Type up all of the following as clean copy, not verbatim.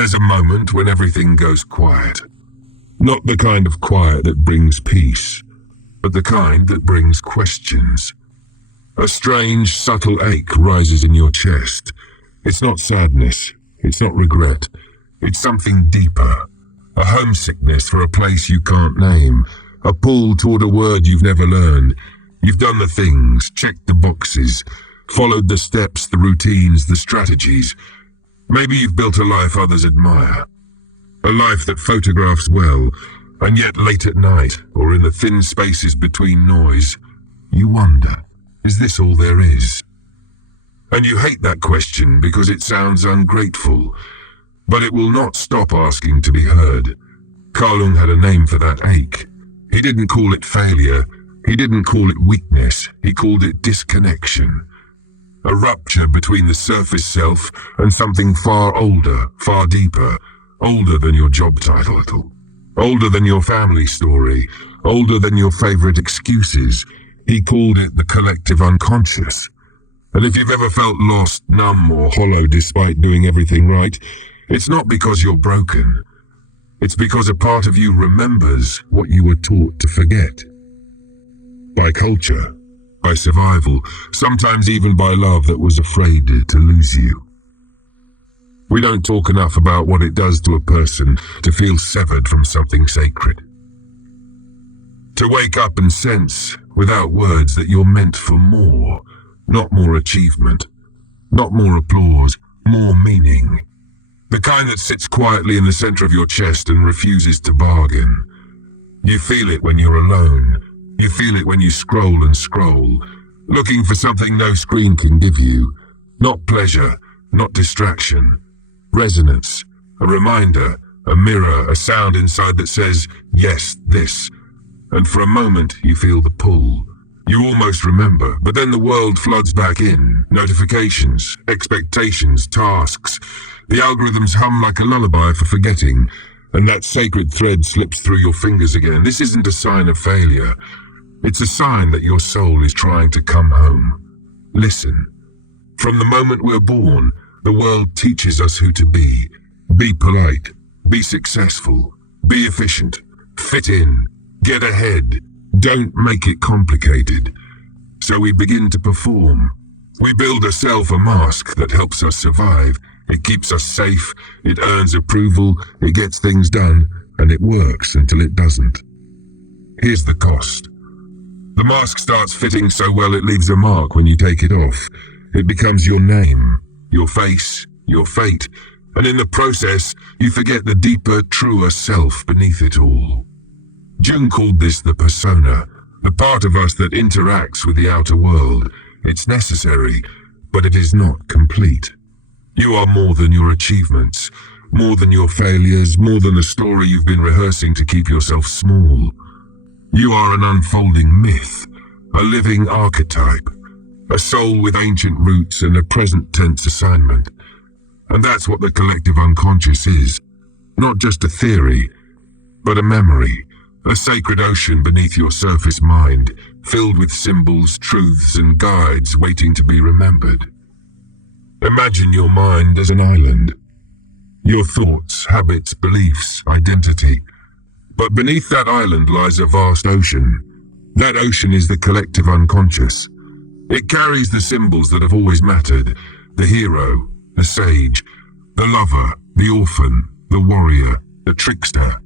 There's a moment when everything goes quiet. Not the kind of quiet that brings peace, but the kind that brings questions. A strange, subtle ache rises in your chest. It's not sadness. It's not regret. It's something deeper. A homesickness for a place you can't name. A pull toward a word you've never learned. You've done the things, checked the boxes, followed the steps, the routines, the strategies. Maybe you've built a life others admire. A life that photographs well, and yet late at night, or in the thin spaces between noise, you wonder, is this all there is? And you hate that question because it sounds ungrateful, but it will not stop asking to be heard. Carl Jung had a name for that ache. He didn't call it failure. He didn't call it weakness. He called it disconnection. A rupture between the surface self and something far older, far deeper, older than your job title, older than your family story, older than your favorite excuses. He called it the collective unconscious. And if you've ever felt lost, numb, or hollow despite doing everything right, it's not because you're broken. It's because a part of you remembers what you were taught to forget. By culture, by survival, sometimes even by love that was afraid to lose you. We don't talk enough about what it does to a person to feel severed from something sacred. To wake up and sense, without words, that you're meant for more, not more achievement, not more applause, more meaning. The kind that sits quietly in the center of your chest and refuses to bargain. You feel it when you're alone. You feel it when you scroll and scroll, looking for something no screen can give you. Not pleasure, not distraction. Resonance, a reminder, a mirror, a sound inside that says, yes, this. And for a moment, you feel the pull. You almost remember, but then the world floods back in. Notifications, expectations, tasks. The algorithms hum like a lullaby for forgetting, and that sacred thread slips through your fingers again. This isn't a sign of failure. It's a sign that your soul is trying to come home. Listen. From the moment we're born, the world teaches us who to be. Be polite. Be successful. Be efficient. Fit in. Get ahead. Don't make it complicated. So we begin to perform. We build ourselves a mask that helps us survive. It keeps us safe. It earns approval. It gets things done. And it works until it doesn't. Here's the cost. The mask starts fitting so well it leaves a mark when you take it off. It becomes your name, your face, your fate, and in the process, you forget the deeper, truer self beneath it all. Jung called this the persona, the part of us that interacts with the outer world. It's necessary, but it is not complete. You are more than your achievements, more than your failures, more than the story you've been rehearsing to keep yourself small. You are an unfolding myth, a living archetype, a soul with ancient roots and a present tense assignment. And that's what the collective unconscious is. Not just a theory, but a memory, a sacred ocean beneath your surface mind, filled with symbols, truths, and guides waiting to be remembered. Imagine your mind as an island. Your thoughts, habits, beliefs, identity. But beneath that island lies a vast ocean. That ocean is the collective unconscious. It carries the symbols that have always mattered. The hero, the sage, the lover, the orphan, the warrior, the trickster,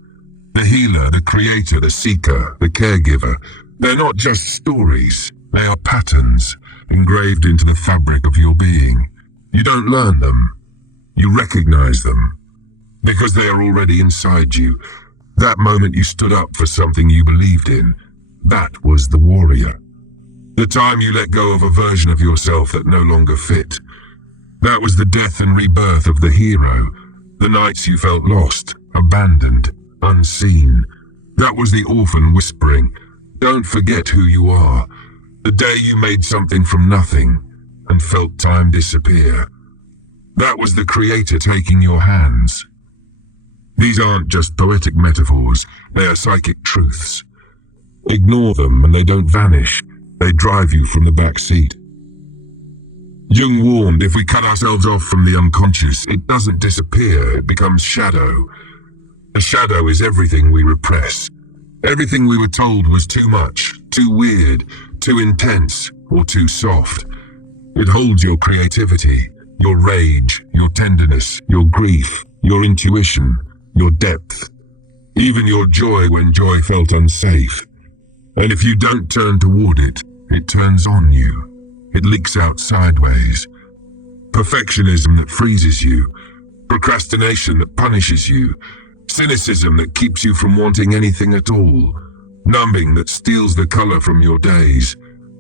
the healer, the creator, the seeker, the caregiver. They're not just stories. They are patterns engraved into the fabric of your being. You don't learn them. You recognize them. Because they are already inside you. That moment you stood up for something you believed in, that was the warrior. The time you let go of a version of yourself that no longer fit. That was the death and rebirth of the hero. The nights you felt lost, abandoned, unseen. That was the orphan whispering, don't forget who you are. The day you made something from nothing and felt time disappear. That was the creator taking your hands. These aren't just poetic metaphors, they are psychic truths. Ignore them and they don't vanish, they drive you from the back seat. Jung warned if we cut ourselves off from the unconscious, it doesn't disappear, it becomes shadow. A shadow is everything we repress. Everything we were told was too much, too weird, too intense, or too soft. It holds your creativity, your rage, your tenderness, your grief, your intuition, your depth, even your joy when joy felt unsafe. And if you don't turn toward it, it turns on you. It leaks out sideways. Perfectionism that freezes you, procrastination that punishes you, cynicism that keeps you from wanting anything at all, numbing that steals the color from your days,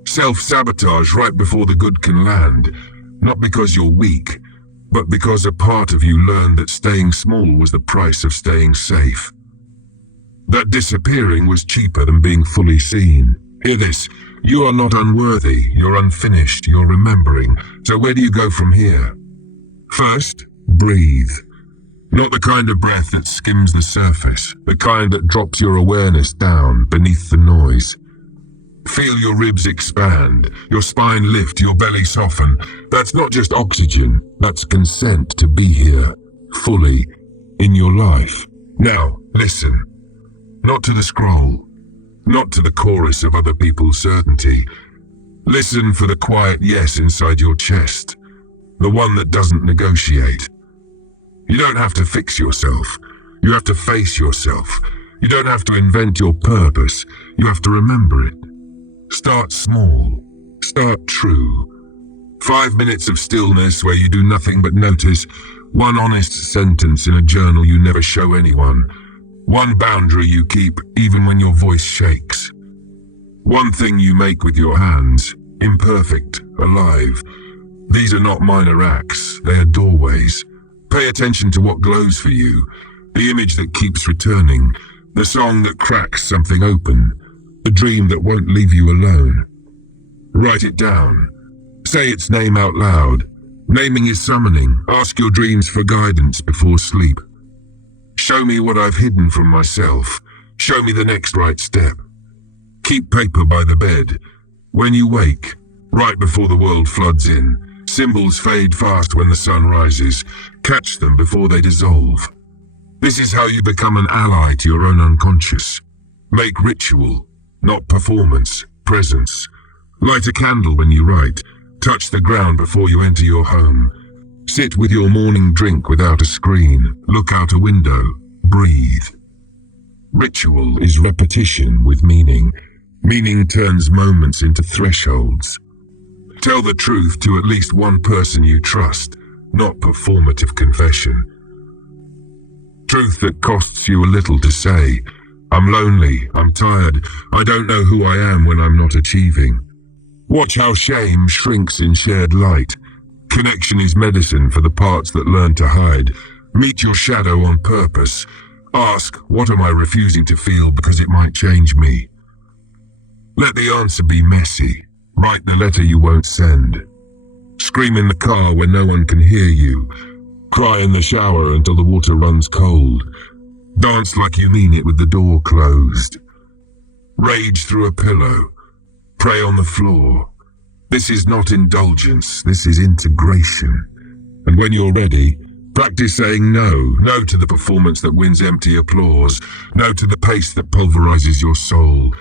self-sabotage right before the good can land, not because you're weak, but because a part of you learned that staying small was the price of staying safe. That disappearing was cheaper than being fully seen. Hear this, you are not unworthy, you're unfinished, you're remembering. So where do you go from here? First, breathe. Not the kind of breath that skims the surface, the kind that drops your awareness down beneath the noise. Feel your ribs expand, your spine lift, your belly soften. That's not just oxygen, that's consent to be here, fully, in your life. Now, listen. Not to the scroll, not to the chorus of other people's certainty. Listen for the quiet yes inside your chest, the one that doesn't negotiate. You don't have to fix yourself. You have to face yourself. You don't have to invent your purpose. You have to remember it. Start small. Start true. 5 minutes of stillness where you do nothing but notice. One honest sentence in a journal you never show anyone. One boundary you keep even when your voice shakes. One thing you make with your hands, imperfect, alive. These are not minor acts, they are doorways. Pay attention to what glows for you, the image that keeps returning, the song that cracks something open, the dream that won't leave you alone. Write it down. Say its name out loud. Naming is summoning. Ask your dreams for guidance before sleep. Show me what I've hidden from myself. Show me the next right step. Keep paper by the bed. When you wake, right before the world floods in, symbols fade fast when the sun rises. Catch them before they dissolve. This is how you become an ally to your own unconscious. Make ritual, not performance, presence. Light a candle when you write. Touch the ground before you enter your home. Sit with your morning drink without a screen. Look out a window. Breathe. Ritual is repetition with meaning. Meaning turns moments into thresholds. Tell the truth to at least one person you trust, not performative confession. Truth that costs you a little to say. I'm lonely, I'm tired, I don't know who I am when I'm not achieving. Watch how shame shrinks in shared light. Connection is medicine for the parts that learn to hide. Meet your shadow on purpose. Ask, what am I refusing to feel because it might change me? Let the answer be messy. Write the letter you won't send. Scream in the car when no one can hear you. Cry in the shower until the water runs cold. Dance like you mean it with the door closed. Rage through a pillow. Pray on the floor. This is not indulgence, this is integration. And when you're ready, practice saying no. No to the performance that wins empty applause. No to the pace that pulverizes your soul.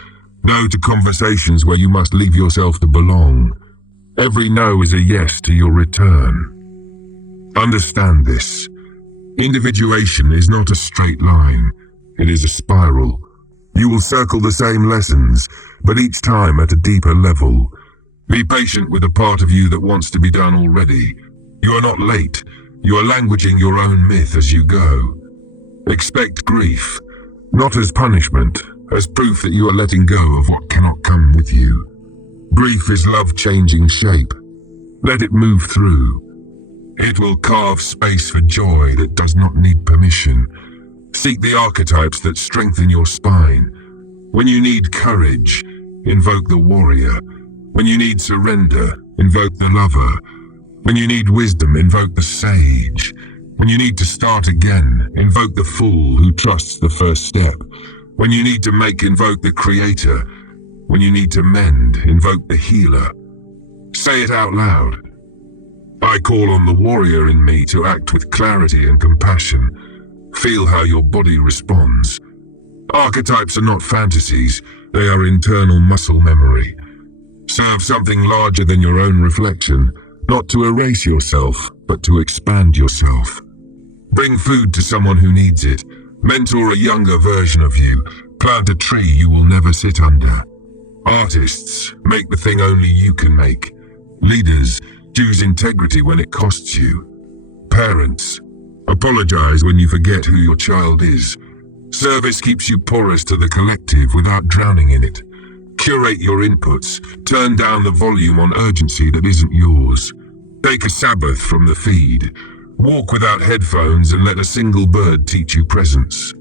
No to conversations where you must leave yourself to belong. Every no is a yes to your return. Understand this. Individuation is not a straight line. It is a spiral. You will circle the same lessons, but each time at a deeper level. Be patient with the part of you that wants to be done already. You are not late. You are languaging your own myth as you go. Expect grief, not as punishment, as proof that you are letting go of what cannot come with you. Grief is love changing shape. Let it move through. It will carve space for joy that does not need permission. Seek the archetypes that strengthen your spine. When you need courage, invoke the warrior. When you need surrender, invoke the lover. When you need wisdom, invoke the sage. When you need to start again, invoke the fool who trusts the first step. When you need to make, invoke the creator. When you need to mend, invoke the healer. Say it out loud. I call on the warrior in me to act with clarity and compassion. Feel how your body responds. Archetypes are not fantasies, they are internal muscle memory. Serve something larger than your own reflection, not to erase yourself, but to expand yourself. Bring food to someone who needs it. Mentor a younger version of you. Plant a tree you will never sit under. Artists, make the thing only you can make. Leaders, choose integrity when it costs you. Parents, apologize when you forget who your child is. Service keeps you porous to the collective without drowning in it. Curate your inputs. Turn down the volume on urgency that isn't yours. Take a Sabbath from the feed. Walk without headphones and let a single bird teach you presence.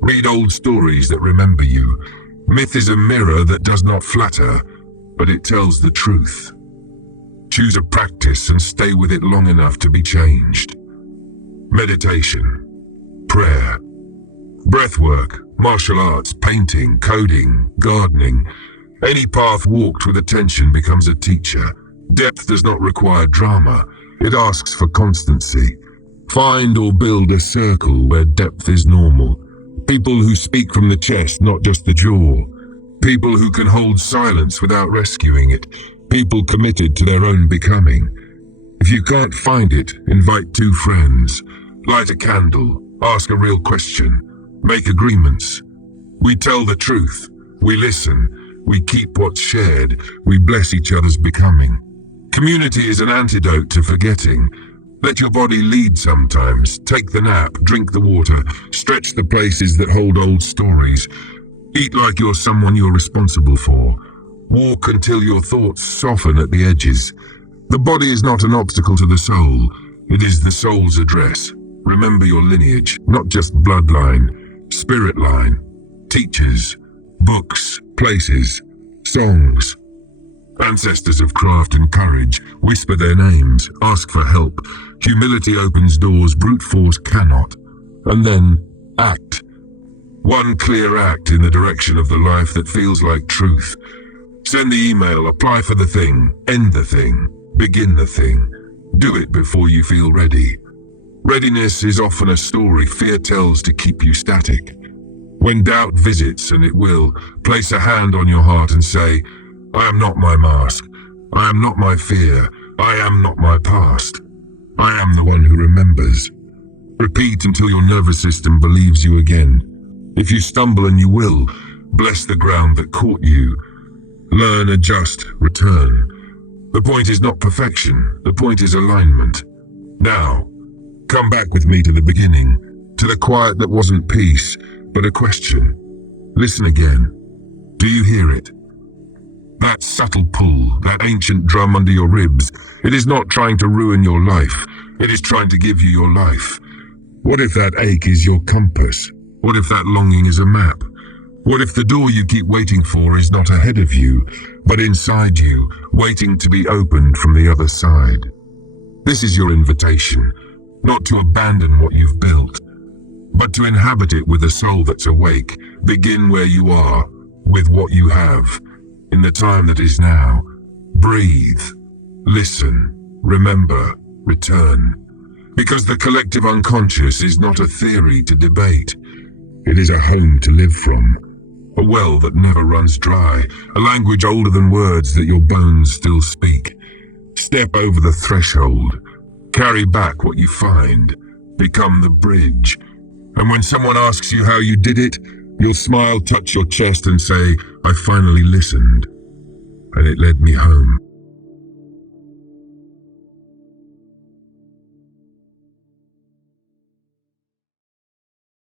Read old stories that remember you. Myth is a mirror that does not flatter, but it tells the truth. Choose a practice and stay with it long enough to be changed. Meditation, prayer, breathwork, martial arts, painting, coding, gardening. Any path walked with attention becomes a teacher. Depth does not require drama. It asks for constancy. Find or build a circle where depth is normal. People who speak from the chest, not just the jaw. People who can hold silence without rescuing it. People committed to their own becoming. If you can't find it, invite two friends. Light a candle. Ask a real question. Make agreements. We tell the truth. We listen. We keep what's shared. We bless each other's becoming. Community is an antidote to forgetting. Let your body lead sometimes. Take the nap, drink the water, stretch the places that hold old stories. Eat like you're someone you're responsible for. Walk until your thoughts soften at the edges. The body is not an obstacle to the soul. It is the soul's address. Remember your lineage, not just bloodline, spirit line, teachers, books, places, songs. Ancestors of craft and courage, whisper their names, ask for help. Humility opens doors brute force cannot. And then, act. One clear act in the direction of the life that feels like truth. Send the email, apply for the thing, end the thing, begin the thing. Do it before you feel ready. Readiness is often a story fear tells to keep you static. When doubt visits, and it will, place a hand on your heart and say, I am not my mask. I am not my fear. I am not my past. I am the one who remembers. Repeat until your nervous system believes you again. If you stumble, and you will, bless the ground that caught you. Learn, adjust, return. The point is not perfection. The point is alignment. Now, come back with me to the beginning, to the quiet that wasn't peace, but a question. Listen again. Do you hear it? That subtle pull, that ancient drum under your ribs, it is not trying to ruin your life. It is trying to give you your life. What if that ache is your compass? What if that longing is a map? What if the door you keep waiting for is not ahead of you, but inside you, waiting to be opened from the other side? This is your invitation, not to abandon what you've built, but to inhabit it with a soul that's awake. Begin where you are, with what you have. In the time that is now, breathe, listen, remember, return. Because the collective unconscious is not a theory to debate. It is a home to live from, a well that never runs dry, a language older than words that your bones still speak. Step over the threshold, carry back what you find, become the bridge. And when someone asks you how you did it, you'll smile, touch your chest and say, I finally listened, and it led me home.